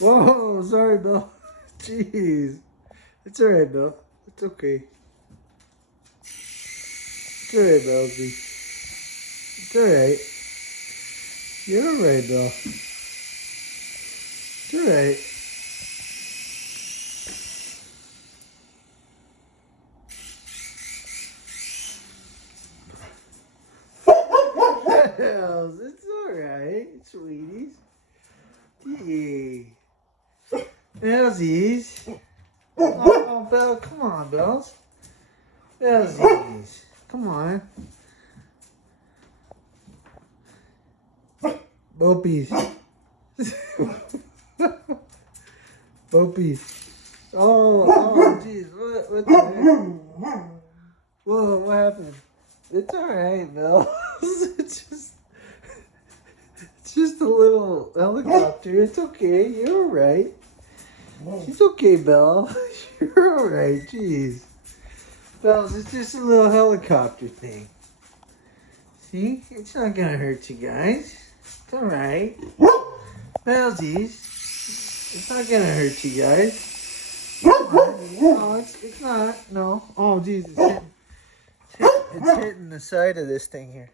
Whoa, sorry, Bill. Jeez. It's alright, Bill. It's okay. It's alright, Bellsy. It's alright. You're alright, Bill. It's alright. Bells, it's alright, sweeties. Yay. Bellsies. Oh, Bell, come on, Bells. Bellsies. Come on. Bopies. Bopies. Oh, jeez. What the heck? Whoa, what happened? It's alright, Bell. It's just a little helicopter. It's okay. You're alright. It's okay, Belle. You're alright. Jeez. Bells, it's just a little helicopter thing. See? It's not gonna hurt you guys. It's alright. Bellsies. It's not gonna hurt you guys. No, it's not. No. Oh, jeez. It's hitting the side of this thing here.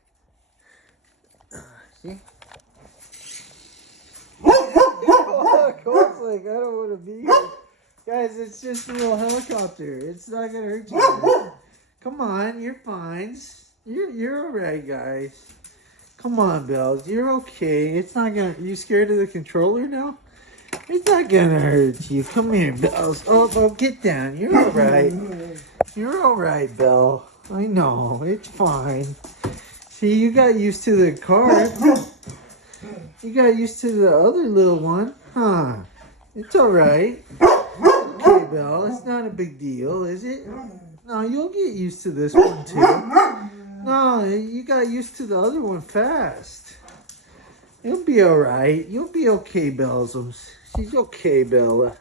See? Cole's like, I don't want to be here. Guys, it's just a little helicopter. It's not going to hurt you guys. Come on, you're fine. You're alright, guys. Come on, Bells. You're okay. It's not going to... You scared of the controller now? It's not going to hurt you. Come here, Bells. Oh, get down. You're alright. You're alright, Belle. I know. It's fine. See, you got used to the car. You got used to the other little one. Huh. It's alright. Okay, Belle. It's not a big deal, is it? No, you'll get used to this one, too. No, you got used to the other one fast. You'll be alright. You'll be okay, Bellsums. She's okay, Bella.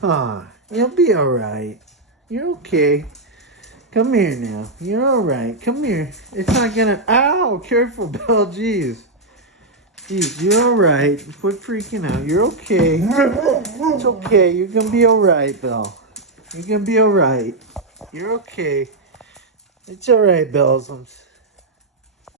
Huh. You'll be alright. You're okay. Come here now. You're alright. Come here. It's not gonna... Ow! Careful, Belle. Jeez. Jeez, you're alright. Quit freaking out. You're okay. It's okay. You're gonna be alright, Belle. You're gonna be alright. You're okay. It's alright, Bellsums.